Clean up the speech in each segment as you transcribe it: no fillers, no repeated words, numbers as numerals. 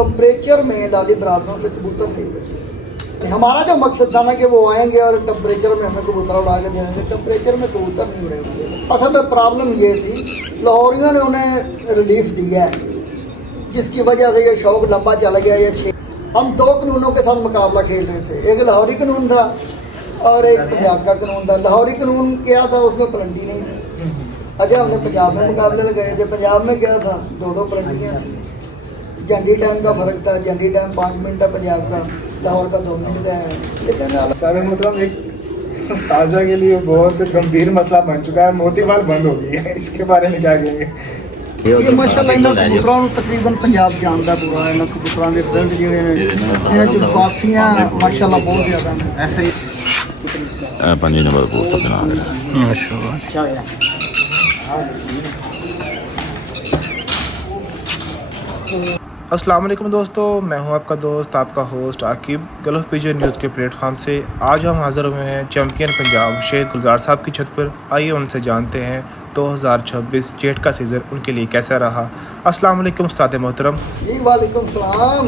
Temperature में लाली बरादरों से कबूतर नहीं उड़े। हमारा जो मकसद था ना कि वो आएंगे और टेम्परेचर में हमें कबूतर उड़ा के देंगे, टेम्परेचर में कबूतर नहीं उड़े होंगे। असल में प्रॉब्लम ये थी, लाहौरियों ने उन्हें रिलीफ दिया है, जिसकी वजह से ये शौक लंबा चल गया। ये हम दो कानूनों के साथ मुकाबला खेल रहे थे, एक लाहौरी कानून था और एक पंजाब का कानून था। लाहौरी कानून क्या था, उसमें पलंटी नहीं थी। अच्छा, हमने पंजाब में मुकाबले लगाए थे, पंजाब में क्या था, दो पलंटियाँ थी। झंडी टाइम का फ़र्क था, झंडी टाइम 5 मिनट है पंजाब का, लाहौर का 2 मिनट का है। लेकिन मतलब एक ताज़ा के लिए बहुत गंभीर मसला बन चुका है, मोती बाल बंद हो गई है, इसके बारे में क्या कहेंगे? ये माशाल्लाह इन्हों कबूतरों तकरीबन पंजाब जानता पूरा, इन्हों कबूतरों के दर्द जोड़े ने, इन्हें जो वापसियाँ माशाल्लाह बहुत ज़्यादा हैं। ऐसे ही 5 नंबर कबूतर बना रहे माशाल्लाह। अस्सलाम वालेकुम दोस्तों, मैं हूं आपका दोस्त, आपका host Aqib, gulf pigeon news के प्लेटफॉर्म से। आज हम हाज़िर हुए हैं चैम्पियन पंजाब शेख गुलजार साहब की छत पर। आइए उनसे जानते हैं 2026 जेठ का सीज़न उनके लिए कैसा रहा। अस्सलाम वालेकुम उस्ताद मोहतरम। जी वालेकुम सलाम।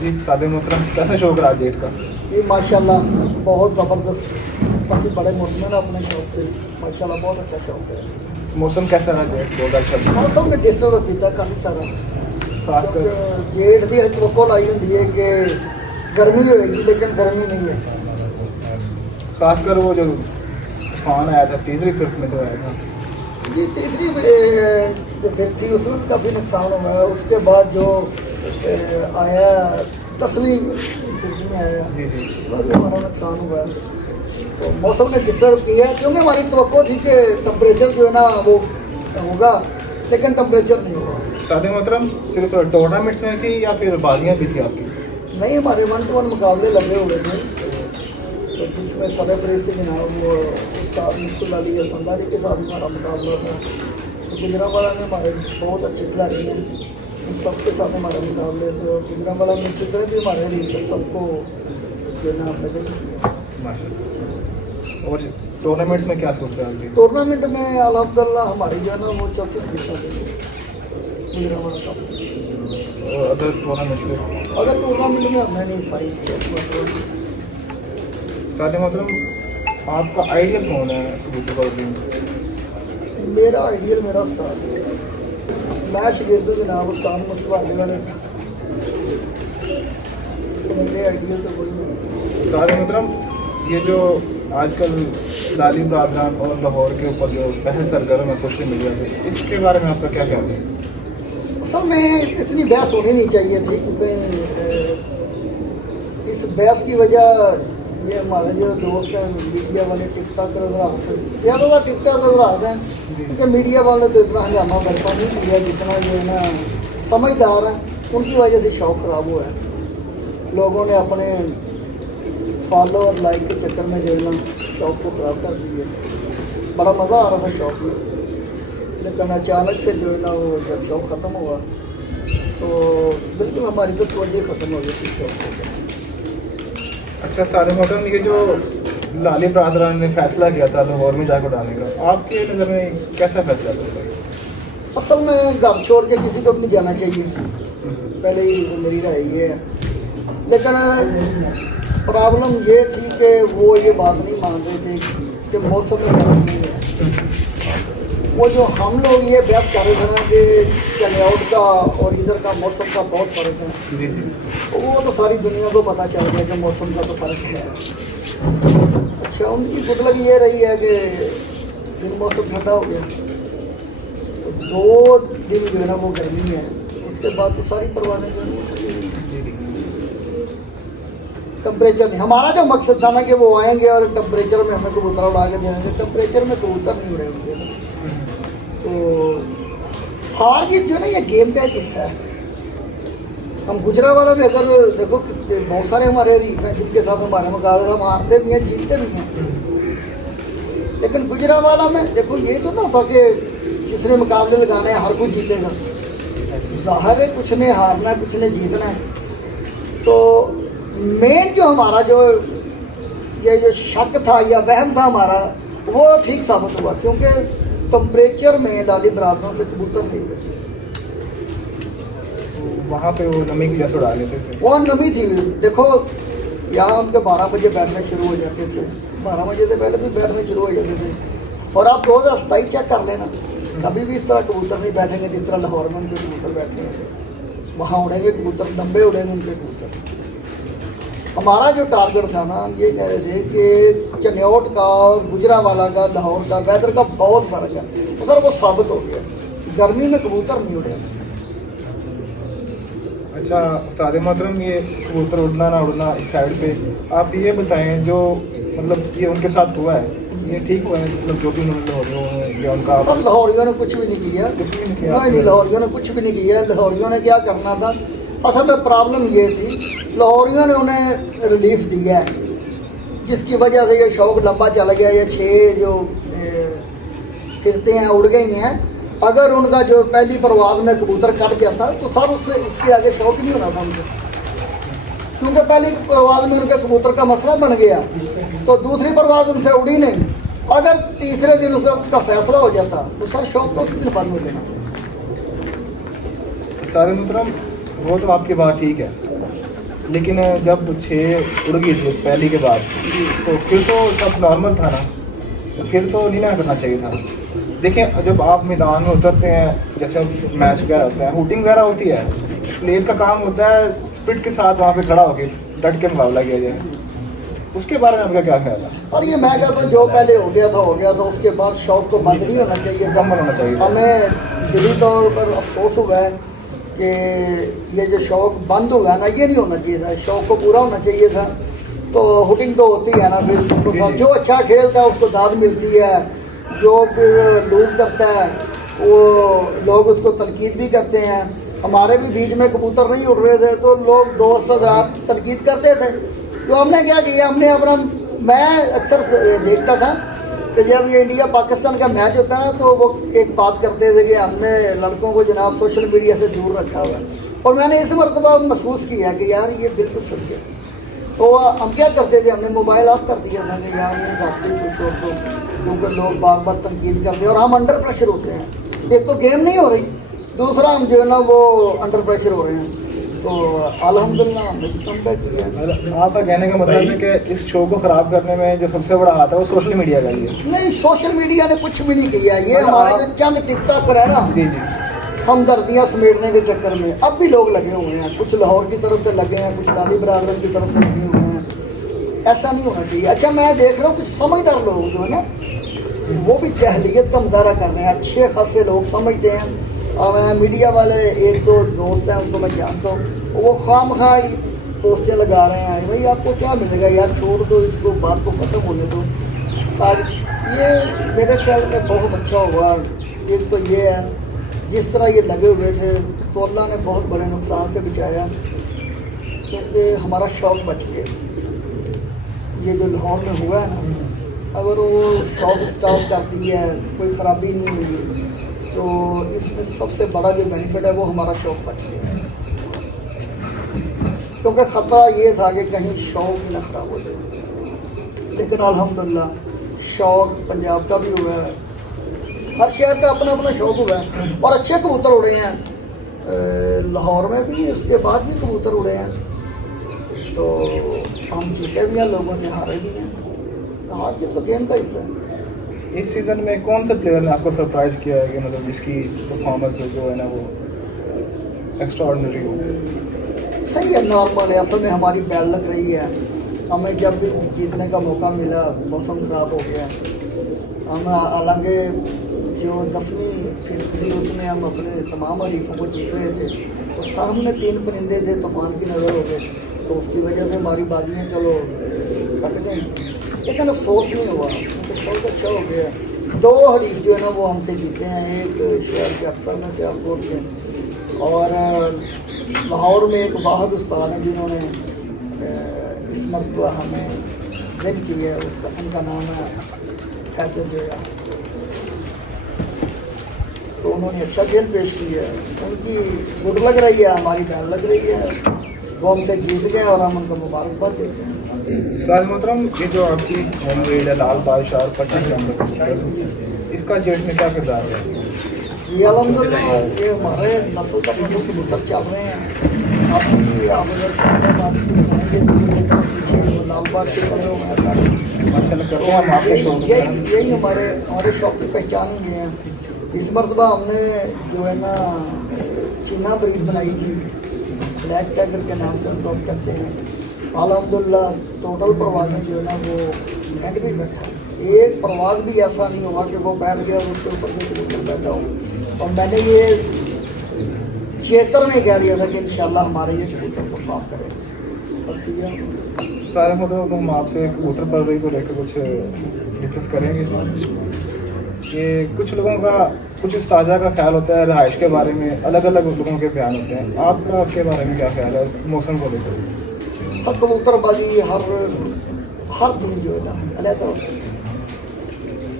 जी उस्ताद मोहतरम, कैसा शौक रहा जेठ का? जी माशाल्लाह बहुत ज़बरदस्त, बस बड़े मुतमईन अपने शौक पे, माशाल्लाह बहुत अच्छा शौक है। मौसम कैसा रहा जेठ 2026? मौसम में डिस्टर्ब होता है काफ़ी सारा, खासकर जेठ की तवक्को लाई होंगी है कि गर्मी होएगी, लेकिन गर्मी नहीं है। खासकर वो जो तूफान आया था तीसरी ट्रिप में जो आया था, ये तीसरी जो फिर थी उसमें भी काफ़ी नुकसान हुआ है। उसके बाद जो आया 10वीं में आया, उसमें भी हमारा नुकसान हुआ है। तो मौसम ने डिस्टर्ब किया, क्योंकि हमारी तवक्को थी कि टेम्परेचर जो है ना वो होगा, लेकिन टेम्परेचर नहीं हुआ। उस्ताद मोहतरम सिर्फ टूर्नामेंट्स में थी या फिर बाजियाँ भी थी आपकी? नहीं, हमारे 1-to-1 मुकाबले लगे हुए थे, तो जिसमें सरफरेज से जनाब वो उस्ताद मुश्किल अली हसन अली के साथ हमारा मुकाबला था। तो गुजरांवाला में हमारे बहुत अच्छे खिलाड़ी हैं, उन सबके साथ हमारे मुकाबले थे। और गुजरांवाला में जितने भी हमारे रीच सबको जो है ना हमने माशाल्लाह। और टूर्नामेंट्स में क्या सोचते हैं आपकी? टूर्नामेंट में अल्हम्दुलिल्लाह हमारी जो है ना वो चौथी हिस्सा देंगे गुजरांवाला का। और अदर टूर्नामेंट्स में अगर टूर्नामेंट में हमने नहीं साइन किया। उस्ताद मोहतरम आपका आइडियल कौन है कबूतर पकड़ने में? मेरा आइडियल मेरा उस्ताद है, मैं शागिर्द जनाब उस्ताद मुस्तफा वाले का, तो मेरे आइडियल तो वही है। उस्ताद मोहतरम ये जो आजकल लाली बरादरान और लाहौर के ऊपर जो बहस सरगर्म है सोशल मीडिया पे, इसके बारे में आपका क्या कहना है? असल में इतनी बहस होनी नहीं चाहिए थी जितनी इस बहस की वजह ये हमारे जो दोस्त हैं मीडिया वाले टिकटॉक हजरात ज़्यादा टिकटॉक हजरात हैं, क्योंकि मीडिया वाले तो इतना हंगामा बरपा नहीं किया जितना जो है ना समझदार हैं, उनकी वजह से शौक़ ख़राब हुआ है। लोगों ने अपने फॉलो और लाइक के चक्कर में जो है ना शौक़ को ख़राब कर दिया। बड़ा मज़ा आ रहा था शौक़ में, लेकिन अचानक से जो है ना वो जब शौक़ ख़त्म हुआ तो बिल्कुल हमारी तो तवज्जो ख़त्म हो गई थी शौक़ को। अच्छा उस्ताद मोहतरम ये जो लाली बरादरान ने फैसला किया था लाहौर में जाकर डालने का, आपके नज़र में कैसा फैसला था? असल में घर छोड़ के किसी को भी नहीं जाना चाहिए, पहले ही मेरी राय ये है। लेकिन प्रॉब्लम ये थी कि वो ये बात नहीं मान रहे थे कि मौसम में फ़र्क नहीं है। वो जो हम लोग ये बहस कर रहे थे ना कि चलेआउट का और इधर का मौसम का बहुत फ़र्क है, तो वो तो सारी दुनिया को पता चल गया कि मौसम का तो फ़र्क है। अच्छा, उनकी मतलब ये रही है कि दिन मौसम ठंडा हो गया तो 2 दिन जो है ना वो गर्मी है, उसके बाद तो सारी परवानें जो है टेम्परेचर नहीं। हमारा जो मकसद था ना कि वो आएंगे और टेम्परेचर में हमें कबूतर उड़ा के देंगे, टेम्परेचर में कबूतर नहीं उड़े होंगे। तो हार जीत जो है ना ये गेम का एक हिस्सा है। हम गुजरांवाला में अगर देखो बहुत सारे हमारे रीफ हैं जिनके साथ हमारे मुकाबले हम हारते भी हैं जीतते भी हैं, लेकिन गुजरांवाला में देखो ये तो ना होता कि जिसने मुकाबले लगाने हैं हर कोई जीतेगा। ज़ाहिर है कुछ ने हारना है कुछ ने जीतना है। तो मेन जो हमारा जो ये जो शक था या वहम था हमारा वो ठीक साबित हुआ, क्योंकि टेम्परेचर में लाली बरादरों से कबूतर नहीं उड़े। वहाँ पे वो नमी की जैसे उड़ा लेते थे। वो नमी थी। देखो यहाँ उनके 12 बजे बैठने शुरू हो जाते थे, 12 बजे से पहले भी बैठने शुरू हो जाते थे। और आप 2027 चेक कर लेना, कभी भी इस तरह कबूतर नहीं बैठेंगे जिस तरह लाहौर में उनके कबूतर बैठे हैं। वहाँ उड़ेंगे कबूतर, लंबे उड़ेंगे उनके कबूतर। हमारा जो टारगेट था ना, हम ये कह रहे थे कि चन्योट का और गुजरांवाला का, लाहौर का वेदर का बहुत फ़र्क है। तो सर वो साबित हो गया, गर्मी में कबूतर नहीं उड़े। अच्छा उस्ताद मोहतरम, ये कबूतर उड़ना ना उड़ना इस साइड पे आप ये बताएं, जो मतलब ये उनके साथ हुआ है ये ठीक हुआ है? मतलब जो भी उन्होंने लाहौरियों या उनका सर लाहौरियों ने कुछ भी नहीं किया, कुछ भी नहीं किया? नहीं, लाहौरियों ने कुछ भी नहीं किया। लाहौरियों ने क्या करना था, असल में प्रॉब्लम ये थी, लाहौरियों ने उन्हें रिलीफ दिया है, जिसकी वजह से ये शौक लंबा चल गया। ये 6 जो फिरते हैं उड़ गई हैं। अगर उनका जो पहली परवाज़ में कबूतर कट जाता तो सर उससे उसके आगे शौक नहीं होना था उनको, क्योंकि पहली परवाज़ में उनके कबूतर का मसला बन गया, तो दूसरी परवाज़ उनसे उड़ी नहीं। अगर तीसरे दिन उसका फैसला हो जाता तो सर शौक तो उसी दिन बंद हो जाना। उस्ताद मोहतरम वो तो आपकी बात ठीक है, लेकिन जब 6 उड़ गई थी पहली के बाद तो फिर तो सब नॉर्मल था ना, तो फिर तो नहीं ना करना चाहिए था। देखिए जब आप मैदान में उतरते हैं, जैसे मैच वगैरह होता है, हुटिंग वगैरह होती है, प्लेयर का काम होता है स्पिरिट के साथ वहाँ पे खड़ा होकर डट के मुकाबला किया जाए। उसके बारे में आपका क्या ख्याल है? और ये मैं कहता हूँ जो पहले हो गया था, उसके बाद शौक तो बंद नहीं होना चाहिए। कम होना चाहिए। हमें दिली तौर पर अफसोस हुआ है कि ये जो शौक बंद हुआ है ना, ये नहीं होना चाहिए था, शौक को पूरा होना चाहिए था। तो हुटिंग तो होती है ना, फिर जो अच्छा खेलता है उसको दाद मिलती है, जो फिर लूज करता है वो लोग उसको तनकीद भी करते हैं। हमारे भी बीच में कबूतर नहीं उड़ रहे थे तो लोग दोस्त रात तनकीद करते थे, तो हमने क्या किया, हमने अपना, मैं अक्सर देखता था कि जब ये इंडिया पाकिस्तान का मैच होता है ना, तो वो एक बात करते थे कि हमने लड़कों को जनाब सोशल मीडिया से दूर रखा हुआ है। और मैंने इस मरतबा महसूस किया कि यार ये बिल्कुल सही है। तो हम क्या करते थे, हमने मोबाइल ऑफ कर दिया था कि यार नहीं रखते छोड़ दो, क्योंकि लोग बार बार तनकीद करते हैं और हम अंडर प्रेशर होते हैं। एक तो गेम नहीं हो रही, दूसरा हम जो है ना वो अंडर प्रेशर हो रहे हैं। तो अल्हम्दुलिल्लाह हमने कमबैक किया। आपका कहने का मतलब है कि इस शो को ख़राब करने में जो सबसे बड़ा हाथ है वो सोशल मीडिया का ही है? नहीं, सोशल मीडिया ने कुछ भी नहीं किया। ये हमारे जो चंद टिकटॉकर है ना, जी जी, हमदर्दियाँ समेटने के चक्कर में अब भी लोग लगे हुए हैं। कुछ लाहौर की तरफ से लगे हैं, कुछ लाली बरादरन की तरफ से लगे हुए हैं। ऐसा नहीं होना चाहिए। अच्छा मैं देख रहा हूँ कुछ समझदार लोग जो है ना, वो भी जहलियत का मुजाहरा कर रहे हैं। अच्छे खासे लोग समझते हैं। और मैं मीडिया वाले 1-2 दोस्त हैं उनको मैं जानता हूँ, वो खामखा ही पोस्टें लगा रहे हैं, भाई आपको क्या मिलेगा यार, छोड़ दो इसको, बात को ख़त्म होने दो। ये मेरे ख्याल में बहुत अच्छा हुआ। एक तो ये है, जिस तरह ये लगे हुए थे तो अल्लाह ने बहुत बड़े नुकसान से बचाया, क्योंकि हमारा शौक़ बच गया। ये जो लाहौर में हुआ है ना, अगर वो शौक़ स्टॉप कर दी है, कोई ख़राबी नहीं हुई, तो इसमें सबसे बड़ा जो बेनिफिट है वो हमारा शौक़ बच गया। क्योंकि ख़तरा ये था कि कहीं शौक़ ही ना ख़राब हो जाए। लेकिन अल्हम्दुलिल्लाह शौक़ पंजाब का भी हुआ है, हर शहर का अपना अपना शौक़ हुआ है और अच्छे कबूतर उड़े हैं। लाहौर में भी उसके बाद भी कबूतर उड़े हैं, तो हम जीते भी हैं, लोगों से हारे भी हैं। हार जीत तो गेम का हिस्सा है। इस सीज़न में कौन से प्लेयर ने आपको सरप्राइज़ किया है कि मतलब जिसकी परफॉर्मेंस जो है ना वो एक्स्ट्रा ऑर्डिनरी हो? सही है, नॉर्मल है। असल में हमारी बैल लग रही है, हमें जब भी जीतने का मौका मिला मौसम ख़राब हो गया। हम हालांकि जो 10वीं फिर थी उसमें हम अपने तमाम हरीफों को जीत रहे थे, तो सामने 3 परिंदे थे, तूफान की नज़र हो गए, तो उसकी वजह से हमारी बाजियाँ चलो कट गई। लेकिन अफसोस नहीं हुआ, तो बहुत अच्छा हो गया। 2 हरीफ जो है ना वो हमसे जीते हैं, एक शहर के अफसर में से आपको के, और लाहौर में एक वाहिद उस्ताद हैं जिन्होंने इस मरतबा हमें विन की है, उसका उनका नाम है खैतर जोया। तो उन्होंने अच्छा खेल पेश किया है, उनकी गुड लग रही है, हमारी बैल लग रही है। वो हमसे जीत गए और हम उनको मुबारकबाद देते हैं। उस्ताद मोहतरम, ये जो आपकी होम रेड है लाल बादशाह और पट्टी के अंदर, इसका जेट में क्या किरदार है? ये अल्हम्दुलिल्लाह ये हमारे नस्ल का नस्ल कबूतर चल रहे हैं। अभी आप अगर कैमरा मार्केट में जाएंगे तो ये देखो पीछे वो लाल बाग के खड़े हुए हैं सारे। माशाल्लाह करते हैं हम आपके शौक में। यही हमारे शौक की पहचान ही ये है। इस मरतबा हमने जो है ना चीना ब्रीड बनाई थी, ब्लैक टाइगर के नाम से अडॉप्ट करते हैं। अल्हम्दुलिल्लाह टोटल परवाज़ें जो है ना वो एंड भी बैठा, एक परवाज़ भी ऐसा नहीं हुआ कि वो बैठ गया और उसके ऊपर जो कबूतर बैठा हो। और मैंने ये 76 में कह दिया था कि इंशाल्लाह हमारे ये कबूतर परफॉर्म करेगा और किया। सारे मतलब हम आपसे कबूतर परवरी को लेकर कुछ डिस्कस करेंगे कि कुछ लोगों का कुछ उस्ताजा का ख्याल होता है रहाइश के बारे में, अलग अलग लोगों के बयान होते हैं। आपका आपके बारे में क्या ख्याल है इस मौसम को लेकर? हर कबूतरबाजी हर दिन जो है ना अलहदा होती है,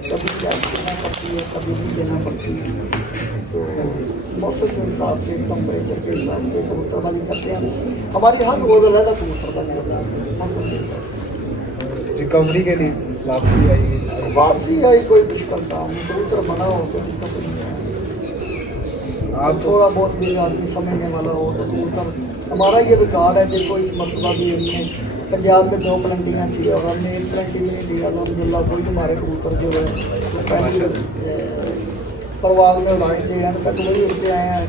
कभी कैश देना पड़ती है, कभी नहीं देना पड़ती है। तो मौसम के हिसाब से, टेम्परेचर के हिसाब से कबूतरबाजी करते हैं। हमारी हर रोज़ अलहदा कबूतरबाजी होती है मौसम के हिसाब से। रिकवरी के लिए वापसी आई, वापसी आई कोई मुश्किल काम नहीं, कबूतर बना हो तो दिक्कत नहीं है। आप थोड़ा बहुत भी आदमी समझने वाला हो तो कबूतर, हमारा ये रिकॉर्ड है। देखो इस मरतबा भी हमने पंजाब में 2 प्लंटियाँ थी और हमने 1 प्लंटी भी नहीं दी। अल्हम्दुलिल्लाह वही हमारे कबूतर जो है पहली परवाज़ में उड़ाए थे, एंड तक वही उड़ते आए हैं।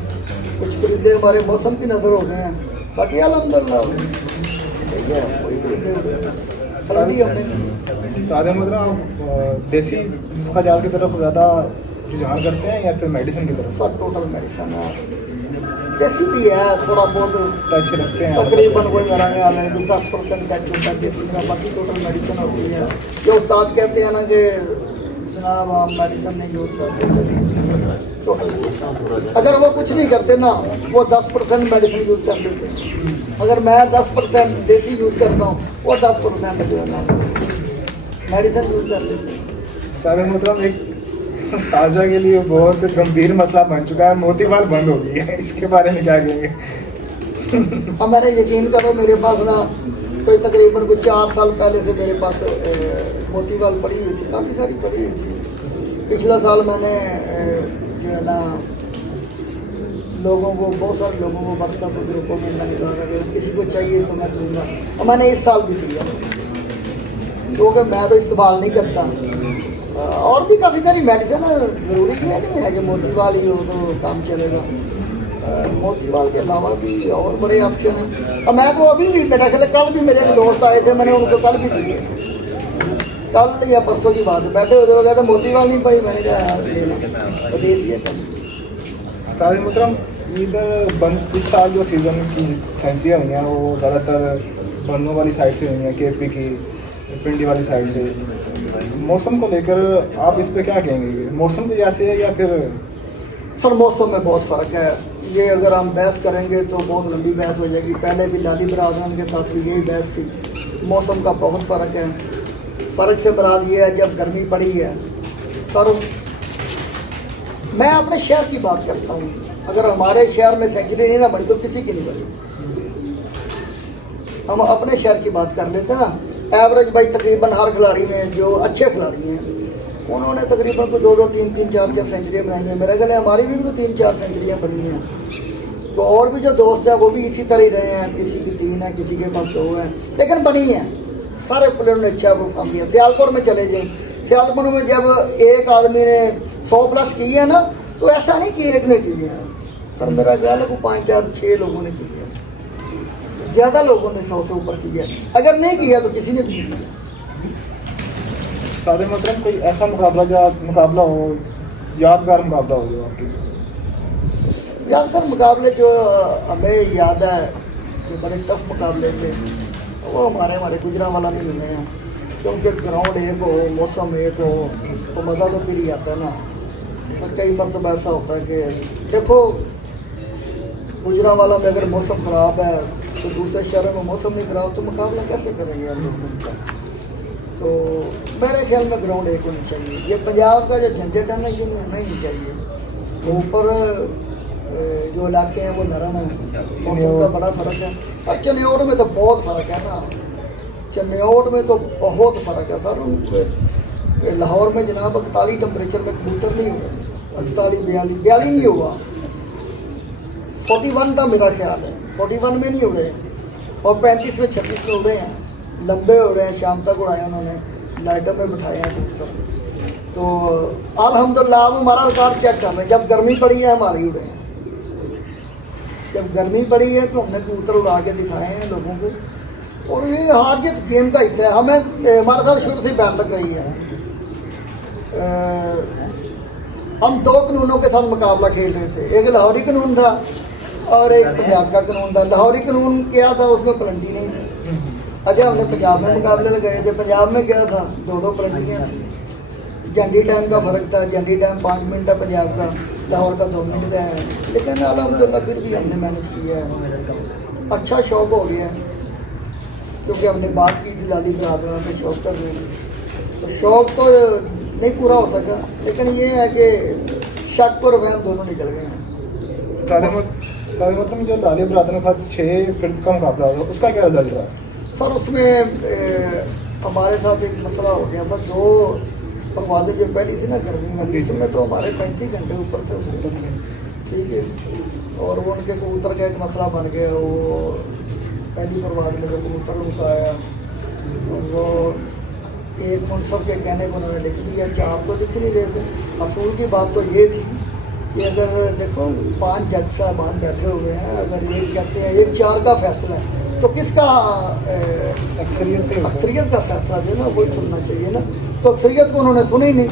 कुछ परिंदे हमारे मौसम की नज़र हो गए हैं, बाकी अल्हम्दुलिल्लाह सही है, कोई परिंदे पलटी हमने नहीं। ताज़ा मतलब देसी नुस्खा जाल की तरफ ज़्यादा रुझान करते हैं या फिर मेडिसिन की तरफ? सब टोटल मेडिसिन है, देसी भी है, थोड़ा बहुत टच रखते हैं तकरीबन कोई मेरा ख्याल है 10% टच होता है देसी का, बाकी टोटल मेडिसिन होती है। जो उस्ताद कहते हैं ना कि जनाब आप मेडिसिन नहीं यूज़ करते, टोटल अगर वो कुछ नहीं करते ना, वो 10% मेडिसिन यूज़ कर देते हैं। अगर मैं 10% देसी यूज़ करता हूँ, वो 10% जो है ना मेडिसिन यूज़ कर देते हैं। ताज़ा मतलब एक ताज़ा के लिए बहुत गंभीर मसला बन चुका है, मोती बाल बंद हो गई है, इसके बारे में क्या कहेंगे? अब मैंने यकीन करो मेरे पास ना कोई तकरीबन कोई 4 साल पहले से मेरे पास मोती बाल पड़ी हुई थी, काफ़ी सारी पड़ी हुई थी। पिछला साल मैंने जो है ना लोगों को, बहुत सारे लोगों को व्हाट्सएप ग्रुपों में मैंने कहा था कि किसी को चाहिए तो मैं दूँगा, और मैंने इस साल भी दिया क्योंकि मैं तो इस्तेमाल नहीं करता। और भी काफ़ी सारी मेडिसिन ज़रूरी है, नहीं है कि मोती बाल ही हो तो काम चलेगा। मोती बाल के अलावा भी और बड़े ऑप्शन हैं। और मैं तो अभी भी, मेरा ख्याल कल भी मेरे दोस्त आए थे, मैंने उनको कल भी दिए, कल या परसों की बात है, बैठे हुए थे, कहते मोती बाल नहीं पड़ी, मैंने कहा लेना तो दे दिए कल। ताज़ा मतलब इधर बंद इस साल जो सीज़न की सेंचुरियाँ हुई हैं वो ज़्यादातर बंदों वाली साइड से हुई हैं, KP की पिंडी वाली साइड से। मौसम को लेकर आप इस पे क्या कहेंगे? मौसम की वजह से है या फिर? सर मौसम में बहुत फ़र्क है। ये अगर हम बहस करेंगे तो बहुत लंबी बहस हो जाएगी। पहले भी लाली बरादरान के साथ भी यही बहस थी। मौसम का बहुत फ़र्क है। फ़र्क से मुराद ये है जब गर्मी पड़ी है सर, मैं अपने शहर की बात करता हूँ, अगर हमारे शहर में सेंचुरी नहीं ना बनी तो किसी की नहीं बनी। हम अपने शहर की बात कर लेते ना, एवरेज भाई तकरीबन हर खिलाड़ी में जो अच्छे खिलाड़ी हैं उन्होंने तकरीबन को 2-2, 3-3, 4-4 सेंचुरियाँ बनाई हैं। मेरा ख्याल है हमारी भी तो 3-4 सेंचुरियाँ बनी हैं। तो और भी जो दोस्त हैं वो भी इसी तरह ही रहे हैं, किसी की 3 है, किसी के पास 2 है, लेकिन बनी है। सारे प्लेयरों ने अच्छा परफॉर्म किया। सियालकोट में चले जाए, सियालकोट में जब एक आदमी ने 100+ की है ना, तो ऐसा नहीं कि एक ने की है सर, मेरा ख्याल है को 5-4-6 लोगों ने की है, ज़्यादा लोगों ने 100 से ऊपर की है। अगर नहीं किया तो किसी ने भी नहीं किया। सारे मतलब कोई ऐसा मुकाबला हो, यादगार मुकाबला हो जो आपकी? यादगार मुकाबले जो हमें याद है, जो बड़े टफ मुकाबले थे, वो हमारे गुजरांवाला में हुए हैं। क्योंकि ग्राउंड एक हो, मौसम एक हो, तो मज़ा तो फिर ही आता है ना। तो कई मरतबा ऐसा होता है कि देखो गुजरांवाला में अगर मौसम ख़राब है तो दूसरे शहरों में मौसम नहीं ख़राब, तो मुकाबला कैसे करेंगे हम लोग? तो मेरे ख्याल में ग्राउंड एक होनी चाहिए। ये पंजाब का जो झंझट है ना, ये नहीं होना ही नहीं चाहिए। तो ऊपर जो इलाके हैं वो नरम है, मौसम का बड़ा फ़र्क है। और चनियोट में तो बहुत फ़र्क है ना, चनियोट में तो बहुत फ़र्क है सर। लाहौर में जनाब 41 टेम्परेचर में कबूतर नहीं हुए, 48 42 नहीं हुआ, 41 था मेरा ख्याल है, 41 में नहीं उड़े और 35 में 36 में उड़े हैं, लंबे उड़े हैं, शाम तक उड़ाए उन्होंने, लाइटों में बिठाए हैं कबूतर। तो अल्हम्दुलिल्लाह अब हमारा रिकॉर्ड चेक कर रहे हैं, जब गर्मी पड़ी है हमारी उड़े हैं, जब गर्मी पड़ी है तो हमने कबूतर उड़ा के दिखाए हैं लोगों को। और ये हार जीत गेम का हिस्सा है, हमें हमारे साथ शुरू से बैठ लग रही है। हम 2 कानूनों के साथ मुकाबला खेल रहे थे, एक लाहौरी कानून था और एक पंजाब का कानून था। लाहौरी कानून क्या था, उसमें पलंटी नहीं थी। अच्छा, हमने पंजाब में मुकाबले लगाए थे, पंजाब में क्या था, 2 पलंटियाँ थी, झंडी टाइम का फ़र्क था, झंडी टाइम 5 मिनट है पंजाब का, लाहौर का 2 मिनट का है, लेकिन अल्हम्दुलिल्लाह फिर भी हमने मैनेज किया है। अच्छा शौक हो गया क्योंकि हमने बात की थी लाली बरादरान पे शौक कर रहे हैं, तो शौक तो नहीं पूरा हो सका, लेकिन ये है कि शक और वहम दोनों निकल गए हैं। मतलब जो लाली बरादरान के साथ 6 फिर का मुकाबला हुआ, उसका क्या रिजल्ट रहा? सर उसमें हमारे साथ एक मसला हो गया था, 2 परवाज़ें जो पहली थी ना गर्मी वाली, उसमें तो हमारे 35 घंटे ऊपर से उड़े, ठीक है, और वो उनके कबूतर का एक मसला बन गया। वो पहली परवाज़ में जो कबूतर उठाया वो एक मुनसब के कहने पर उन्होंने लिख दिया, 4 तो लिख नहीं रहे थे। असूल की बात तो ये थी कि अगर देखो 5 जज साहबान बैठे हुए हैं, अगर एक कहते हैं एक 4 का फैसला है तो किसका अक्सरियत का फैसला जो है ना वही सुनना चाहिए ना। तो अक्सरियत को उन्होंने सुना ही नहीं,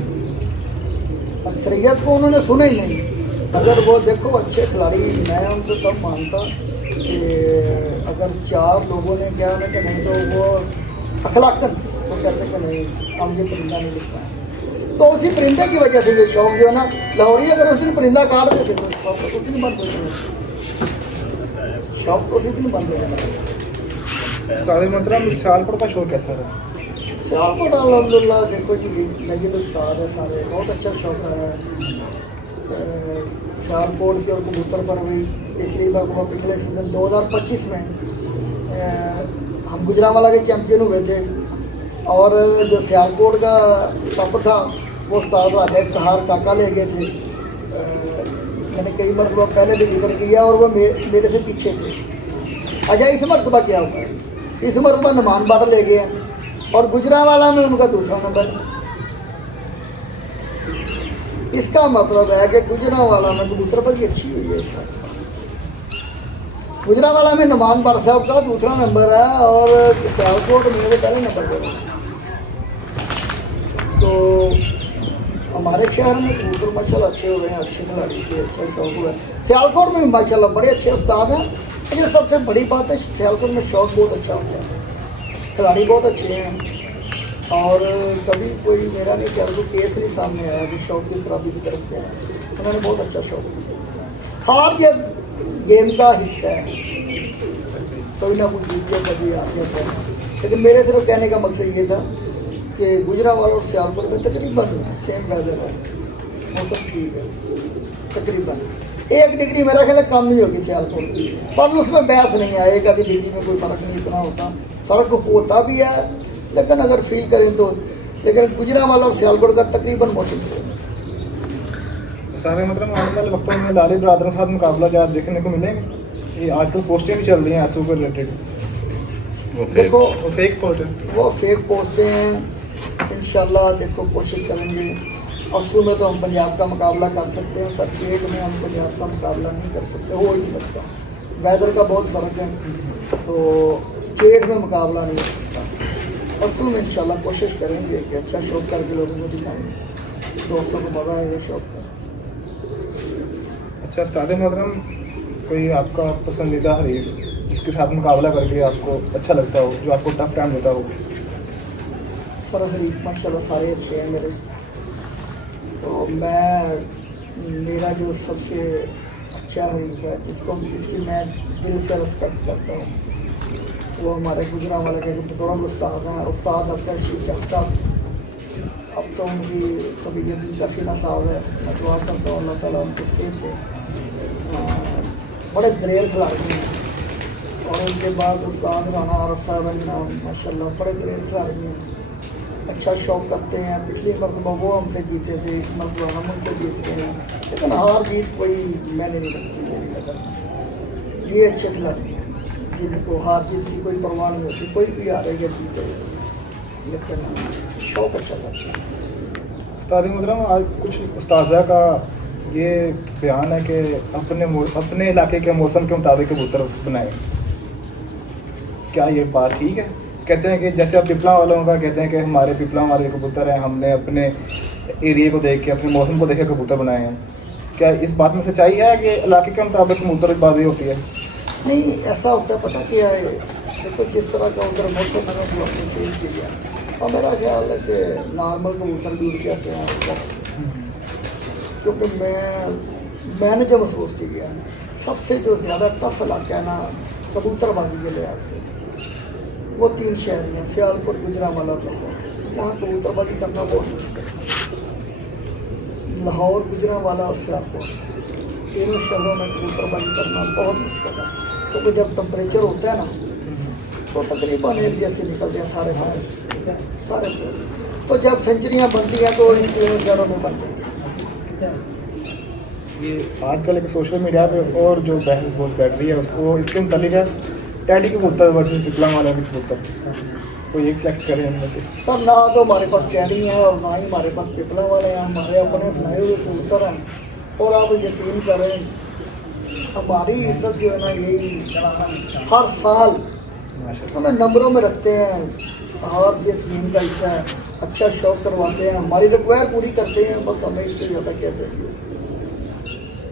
अक्सरियत को उन्होंने सुना ही नहीं। अगर वो देखो अच्छे खिलाड़ी, मैं उनको तब मानता कि अगर 4 लोगों ने क्या है कि नहीं तो वो अखलाकन तो कहते कि नहीं हम ये परिंदा नहीं लिख पाए। तो उसी परिंदे की वजह से ये शौक जो है ना, लाहौरी अगर उसी दिन परिंदा काट देते तो शौक तो उसी दिन बंद हो जाए, शौक तो उसी दिन बंद हो जाना। मतलब सियालकोट का शौक कैसा रहा? सियालकोट अल्हम्दुलिल्लाह देखो जी लेकिन उस्ताद है सारे, बहुत अच्छा शौक रहा है सियालकोट की। और कबूतर पर हुई पिछली बार पिछले सीज़न 2025 में हम गुजरांवाला के चैम्पियन हुए थे, और जो सियालकोट का कप था वो उस्ताद राजा इफ्तिखार काका ले गए थे। मैंने कई मरतबा पहले भी जिक्र किया और वो मेरे से पीछे थे। अच्छा, इस मरतबा क्या हुआ है, इस मरतबा नमान बाट ले गया और गुजरांवाला में उनका दूसरा नंबर। इसका मतलब है कि गुजरांवाला में कबूतरबाजी अच्छी हुई है। इस गुजरांवाला में नमान बाट साहब का दूसरा नंबर है और सियालकोट में मेरे पहले नंबर पर है। तो हमारे शहर में कबूतर माशाल्लाह अच्छे हुए हैं, अच्छे खिलाड़ी से अच्छा शौक हुआ है। सियालकोट में भी माशाल्लाह बड़े अच्छे उस्ताद हैं। ये सबसे बड़ी बात है, सियालकोट में शौक बहुत अच्छा होता है, खिलाड़ी बहुत अच्छे हैं, और कभी कोई मेरा नहीं ख्याल कोई केस नहीं सामने आया कि शौक की खराबी की तरफ गया है। उन्होंने बहुत अच्छा शौक किया। हार जीत गेम का हिस्सा है, कोई ना कोई जीत जाता कभी हार जाता है, लेकिन मेरे सिर्फ कहने का मकसद ये था कि गुजरांवाला और सियालकोट में तकरीबन सेम वेदर है, मौसम ठीक है, तकरीबन 1 डिग्री मेरा ख्याल है कम ही होगी सियालकोट की, पर उसमें बहस नहीं है, 1 आधी डिग्री में कोई फ़र्क नहीं इतना होता, फ़र्क होता भी है लेकिन अगर फील करें तो, लेकिन गुजरांवाला और सियालकोट का तकरीबन मौसम से सारे मतलब आने वाले वक्तों में लाली बरादर के साथ मुकाबला जो देखने को मिलेंगे। ये आजकल पोस्टें भी चल रही हैं आंसू के रिलेटेड, देखो वो फेक पोस्ट है, वो फेक पोस्टें हैं। इंशाल्लाह देखो कोशिश करेंगे, आंसू में तो हम पंजाब का मुकाबला कर सकते हैं, सर पेट में हम पंजाब का मुकाबला नहीं कर सकते, हो ही नहीं सकता, वेदर का बहुत फ़र्क है, तो जेठ में मुकाबला नहीं हो सकता। आंसू में इंशाल्लाह कोशिश करेंगे कि अच्छा शौक करके लोगों को दिखाएंगे, दोस्तों को मज़ा आएगा शौक का। अच्छा उस्ताद मोहतरम, कोई आपका पसंदीदा हरीफ जिसके साथ मुकाबला करके आपको अच्छा लगता हो, जो आपको टफ टाइम देता हो? सर हरीफ माशाल्लाह सारे अच्छे हैं मेरे, तो मेरा जो सबसे अच्छा हरीफ है जिसकी मैं दिल से रिस्पेक्ट करता हूँ, वो हमारे गुजरांवाला के बुजुर्ग उस्ताद हैं, उस्ताद अब्दुल शीख साहब। अब तो उनकी तबीयत भी काफ़ी नासाज है, मैं दुआ करता हूँ अल्लाह ताला उनको सेहत दे। बड़े दलेर खिलाड़ी हैं, और उनके बाद उस्ताद राना आरफ साहब हैं जनाब, माशाल्लाह बड़े दलेर खिलाड़ी हैं। अच्छा शौक करते हैं। पिछली मरतबा वो हमसे जीते थे, इस मरतबा हम उनसे जीतते हैं, लेकिन हार जीत कोई मैंने नहीं रखती मेरी नज़र में। ये अच्छे खिलाड़ी हैं जिनको हार जीत की कोई परवाह नहीं होती, कोई भी हारेगा जीते, लेकिन शौक अच्छा करते हैं। उस्ताद मुहतरम, आज कुछ उस्ताज़ा का ये बयान है कि अपने इलाके के मौसम के मुताबिक कबूतर बनाए। क्या ये बात ठीक है? कहते हैं कि जैसे आप पिपला वालों का कहते हैं कि हमारे पिपला वाले कबूतर हैं, हमने अपने एरिया को देख के, अपने मौसम को देख के कबूतर बनाए हैं। क्या इस बात में सच्चाई है कि इलाके के मुताबिक कबूतरबाजी होती है? नहीं, ऐसा होता है। पता क्या है, देखो जिस तरह का उधर मौसम मैंने जो अपनी फील किया, और मेरा ख्याल है कि नॉर्मल कबूतर भी उड़ के आते हैं उधर। क्योंकि मैंने जो महसूस किया, सबसे जो ज़्यादा टफ इलाका है ना कबूतरबाजी के लिहाज से, वो 3 शहर हैं, सियालकोट, गुजरांवाला और लाहौर। यहाँ कबूतरबाजी करना बहुत मुश्किल है। लाहौर, गुजरांवाला और सियालकोट, तीनों शहरों में कबूतरबाजी करना बहुत मुश्किल है। क्योंकि जब टेम्परेचर होता है ना, तो तकरीबन एक जैसे निकलते हैं सारे सारे। तो जब सेंचुरियाँ बनती हैं तो इन तीनों शहरों में बन जाती हैं। ये आजकल एक सोशल मीडिया पे और जो बहस बहुत बैठ रही है उसको इसके मुतालिक है टैडी कबूतर वर्सेस पिपला वाला कबूतर, कोई एक सेलेक्ट करें इनमें से। सर ना तो हमारे पास कैडी हैं और ना ही हमारे पास पिपला वाले हैं, हमारे अपने बनाए हुए कबूतर हैं। और आप यकीन करें, हमारी इज्जत जो है ना, यही हर साल हमें नंबरों में रखते हैं। हार जीत गेम का हिस्सा है, अच्छा शौक करवाते हैं, हमारी रिक्वायर पूरी करते हैं, बस हमें इससे ज़्यादा क्या चाहिए।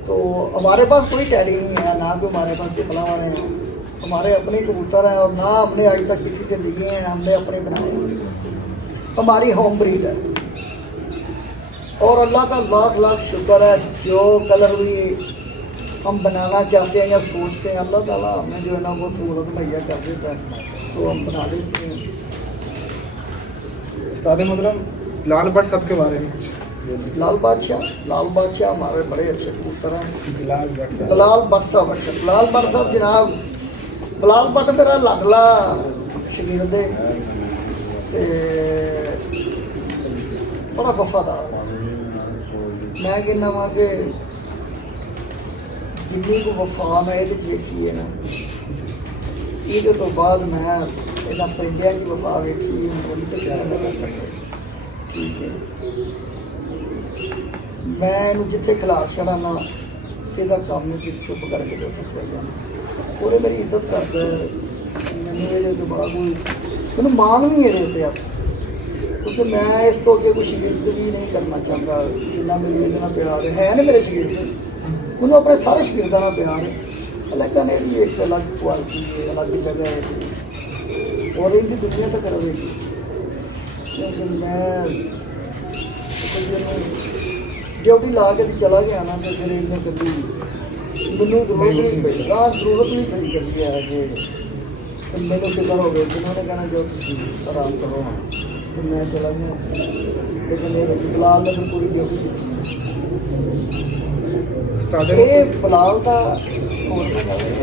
तो हमारे पास कोई टैडी नहीं है, ना कि हमारे पास पिपला वाले हैं। हमारे अपने कबूतर हैं और ना हमने आज तक किसी से लिए हैं, हमने अपने बनाए हैं। हमारी होम ब्रीड है और अल्लाह का लाख लाख शुक्र है, जो कलर भी हम बनाना चाहते हैं या सोचते हैं, अल्लाह ताला हमें जो है ना वो सूरत मुहैया कर देता है, तो हम बना लेते हैं। उस्ताद मुहतरम, लाल बट साहब के बारे में लाल बादशाह हमारे बड़े अच्छे कबूतर हैं। बिलाल बट साहब, बिलाल भट्ट साहब, अच्छा बिलाल भट्ट साहब जनाब, बिलाल भट्ट मेरा लाडला शगीरदे ते बड़ा वफादार है। मैं कहना वा कि जिन्नी को वफा मैं ये देखी है ना, ये तो बाद मैं इन्होंने परिंदियां की वफा वेखी, ठीक है। मैं इनू जिथे खिलार छड़ाना, ਇਹਦਾ ਕੰਮ ਨਹੀਂ कि चुप करके तो उत्थे पै जाना। और मेरी इज्जत करता है, मैंने ये तो बड़ा कोई मैंने मान भी ये उत्ते आप, क्योंकि मैं इस तो अगे कोई शगीर्द भी नहीं करना चाहता। जिन्ना मेरे ये प्यार है ना मेरे शगीर्द, मैंने अपने सारे शगीर्दा नाल प्यार है, लेकिन ये एक अलग क्वालिटी है, अलग जगह है और इनकी दुनिया तक रहेगी। लेकिन मैं ड्यूटी ला के चला गया ना, तो फिर इन्हें कभी मैनू जरूरत नहीं पई, जरूरत नहीं पई कभी है कि मैनू फिक्र हो गया, जिन्होंने कहना जो तुम आराम करो हाँ, तो मैं चला गया। लेकिन ये बिलाल ने फिर पूरी ड्यूटी की। ये बिलाल का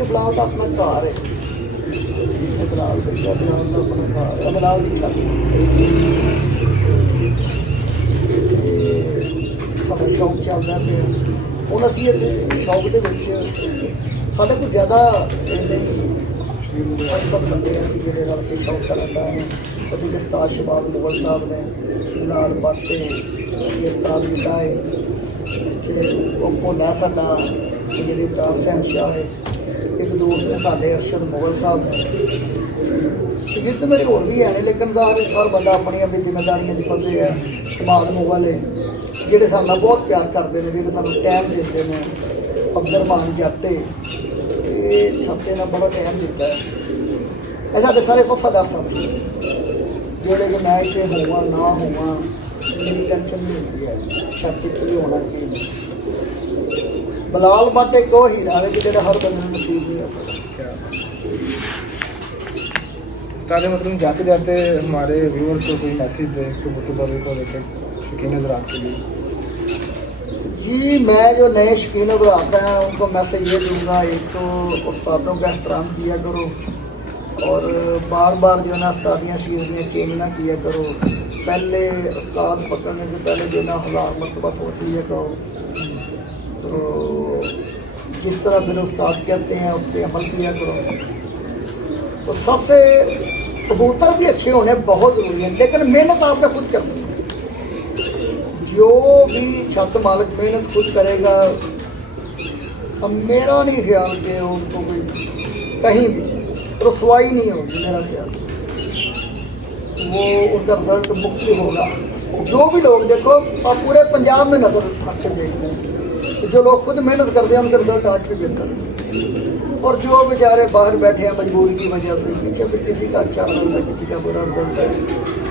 बिलाल का अपना घर है, बिलाल का अपना घर है, बिलाल की छत साढ़ा शौक चलता है। ਹੁਣ ਅਸੀਂ ਇੱਥੇ ਸ਼ੌਕ ਦੇ ਵਿੱਚ ਸਾਡੇ ਕੋਲ ਜ਼ਿਆਦਾ ਨਹੀਂ ਸਭ ਬੰਦੇ ਅਸੀਂ ਜਿਹੜੇ ਰਲ ਕੇ ਸ਼ੌਕ ਕਰਨ ਦਾ ਹੈ। ਉਹਦੇ ਉਸਤਾਦ ਸ਼ਬਾਜ਼ ਮੁਗਲ ਸਾਹਿਬ ਨੇ, ਲਾਲ ਬਾਤੇ ਇਹ ਉਸਤਾਦ ਦਿੱਤਾ ਹੈ ਇੱਥੇ, ਉਹ ਭੋਲਾ ਸਾਡਾ ਜਿਹਦੇ ਬਰਾੜ ਸੈਨ ਸ਼ਾਹ ਹੈ, ਇੱਕ ਦੋਸਤ ਨੇ ਸਾਡੇ ਅਰਸ਼ਦ ਮੁਗਲ ਸਾਹਿਬ ਨੇ। ਸ਼ਗੀਰਦ ਮੇਰੇ ਹੋਰ ਵੀ ਹੈ ਨੇ, ਲੇਕਿਨ ਹਰ ਬੰਦਾ ਆਪਣੀ ਆਪਣੀ ਜ਼ਿੰਮੇਦਾਰੀਆਂ 'ਚ ਫਸੇ ਹੈ। ਸ਼ਬਾਜ਼ ਮੁਗਲ ਹੈ ਜਿਹੜੇ ਸਾਡੇ ਨਾਲ ਬਹੁਤ ਪਿਆਰ ਕਰਦੇ ਨੇ, ਜਿਹੜੇ ਸਾਨੂੰ ਟਾਈਮ ਦਿੰਦੇ ਨੇ। ਅਬਦੁਰਮਾਨ ਜੱਟ ਇਹ ਛੱਤੇ ਨਾਲ ਬੜਾ ਟਾਈਮ ਦਿੱਤਾ ਹੈ। ਇਹ ਸਾਡੇ ਸਾਰੇ ਵਫਾਦਾਰ ਸਾਥੀ ਜਿਹੜੇ ਕਿ ਮੈਂ ਇੱਥੇ ਹੋਵਾਂ ਨਾ ਹੋਵਾਂ ਮੇਰੀ ਟੈਨਸ਼ਨ ਨਹੀਂ ਹੁੰਦੀ ਹੈ ਛੱਤ ਕੀ ਹੋਣਾ ਕੀ ਨਹੀਂ। ਬਿਲਾਲ ਭੱਟ ਇੱਕ ਉਹ ਹੀਰਾ ਹੈ ਕਿ ਜਿਹੜਾ ਹਰ ਬੰਦੇ ਨੂੰ ਨਸੀਬ ਨਹੀਂ ਹੋ ਸਕਦਾ। मतलब जाते जाते हमारे व्यूअर्स को कोई मैसेज दे कबूतरबाजी को लेकर शौकीन हज़रात के लिए। जी मैं जो नए शौकीन हज़रात हैं उनको मैसेज ये दूँगा, एक तो उस्तादों का एहतराम किया करो और बार बार जो है ना उस्तादियाँ शगीर्दियाँ चेंज ना किया करो। पहले उस्ताद पकड़ने से पहले जो ना 1000 मरतबा सोच लिया करो। तो जिस तरह फिर उस्ताद कहते हैं उस पर अमल किया करो। तो सबसे कबूतर भी अच्छे होने बहुत ज़रूरी है, लेकिन मेहनत आपने खुद करनी है। जो भी छत मालिक मेहनत खुद करेगा, अब मेरा नहीं ख्याल कि उनको कोई कहीं भी रसवाई नहीं होगी। मेरा ख्याल वो उनका रिजल्ट मुख्तलिफ होगा। जो भी लोग देखो आप पूरे पंजाब में नज़र रख के देखते हैं, जो लोग खुद मेहनत करते हैं उनका रिजल्ट आज भी बेहतर है। और जो बेचारे बाहर बैठे हैं मजबूरी की वजह से, पीछे भी किसी का अच्छा रिजल्ट है, किसी का बुरा रिजल्ट है।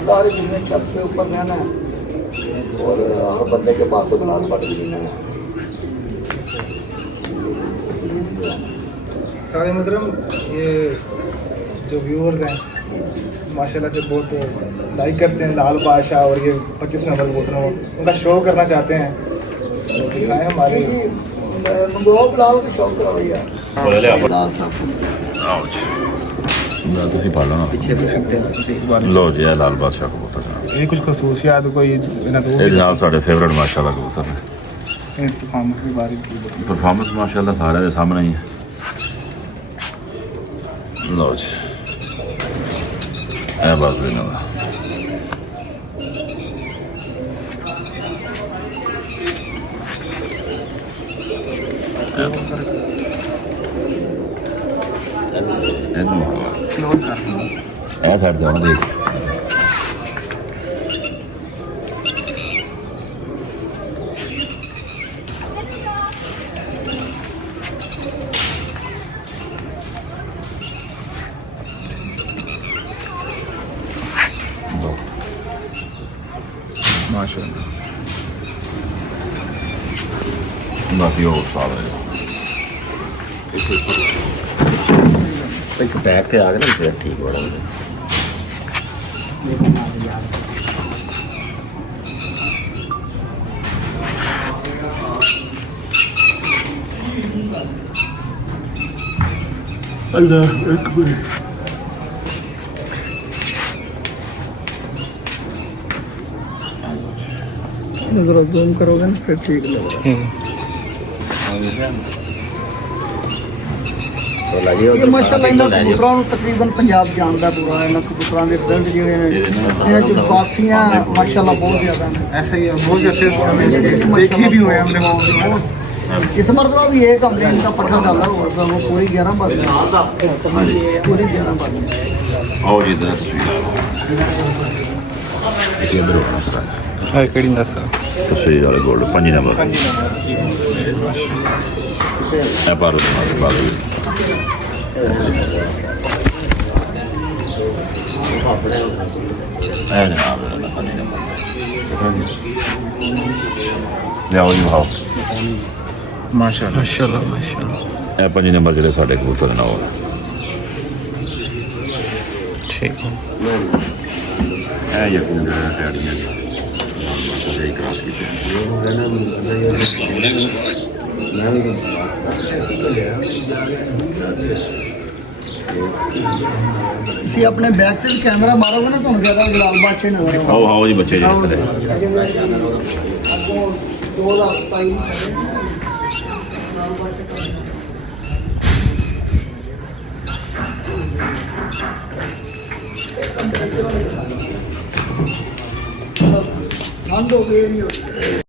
सारे जिसने छत के ऊपर रहना है और हर बंदे के पास तो गुलाल पट भी नहीं है। सारे मतलब ये जो व्यूअर्स हैं माशाल्लाह से बहुत लाइक करते हैं लाल बादशाह और ये 25 नंबर कबूतरों को, उनका शो करना चाहते हैं। तो दिखाएं हमारे मंगवाओ बिलाल को शौक करो भैया। बिलाल साहब आओ जी ਤੁਸੀਂ ਪਾ ਲਓ ਨਾ ਲਓ ਜੀ ਇਹ ਲਾਲ ਬਾਦਸ਼ਾਹ ਕਬੂਤਰ ये कुछ खसूसियात कोई इन्हें दो ਇਹ ਜਨਾਬ ਸਾਡੇ ਫੇਵਰਟ ਮਾਸ਼ਾਅੱਲਾ ਕਬੂਤਰ ਨੇ। परफॉर्मेंस के बारे में ਪਰਫਾਰਮੈਂਸ ਮਾਸ਼ਾਅੱਲਾ ਸਾਰਿਆਂ ਦੇ ਸਾਹਮਣੇ ਹੀ ਹੈ। ਲਓ ਜੀ ਇਹ ਬਾਤ ਵੀ ਨਾ ਇਹਨੂੰ क्लोज कर दूँ। ਇਹ ਸਾਈਡ ਤੇ ਆਉਣ ਦੇਖ माशाल्लाह ਬਾਕੀ ਉਹ ਸਾਲ ਹੈ ਇੱਕ ਬੈਕ ਤੇ ਆ ਗਿਆ ਨਾ ਫਿਰ ਠੀਕ ਹੋ ਰਿਹਾ। ਅੱਲਾਹ ਅਕਬਰ ज़रा जूम करोगे ना फिर ठीक लगेगा। तो लगे ये माशाल्लाह इन्होंने कबूतरों को तकरीबन पंजाब जानता पूरा। इन्होंने कबूतरों के रिजल्ट जोड़े ने इन्हें जो वापसियाँ माशाल्लाह बहुत ज़्यादा हैं। ऐसा ही है, बहुत अच्छे देखे भी हुए हमने वो। इस मरतबा भी एक हमने इनका पट्ठा डाला हुआ था, वो पूरी 11 बार पूरी 11 बार। ਆਓ ਜੀ ਇਧਰ ਤਸਵੀਰ ਇਧਰ ਹੋਣਾ है कड़ी दस ਤਸਵੀਰ ਵਾਲੇ ਗੋਲਡ 5 ਨੰਬਰ ਇਹ ਪਾਰੋ ਦੇ ਨਾਲ ਬਾਬੂ ਇਹ ਜਨਾਬ ਇਹਦਾ 5 ਨੰਬਰ ਲਿਆਓ ਜੀ ਭਾਓ माशाल्लाह माशाल्लाह माशाल्लाह ਇਹ 5 ਨੰਬਰ ਜਿਹੜੇ ਸਾਡੇ ਕਬੂਤਰ ਦੇ ਨਾਲ ठीक है। ਇਹ ਯਕੂਨ ਦੇ ਟੈਡੀਆਂ ਜੀ ਸਹੀ ਕਰਾਸ ਕੀਤੇ ਤੁਸੀਂ ਆਪਣੇ ਬੈਕ ਤੇ ਵੀ ਕੈਮਰਾ ਮਾਰੋਗੇ ਨਾ ਤੁਹਾਨੂੰ ਜ਼ਿਆਦਾ ਗੁਲਾਲ ਬਾਦਸ਼ਾਹ ਨਜ਼ਰ ਆਉਗਾ। ਆਓ ਆਓ ਜੀ ਬੱਚੇ ਜੀ ਥੱਲੇ ਅੱਗੋਂ 2027 ਗੁਲਾਲ ਬਾਦਸ਼ਾਹ ਠੰਡ ਹੋ ਗਈ ਨਹੀਂ ਹੋਈ।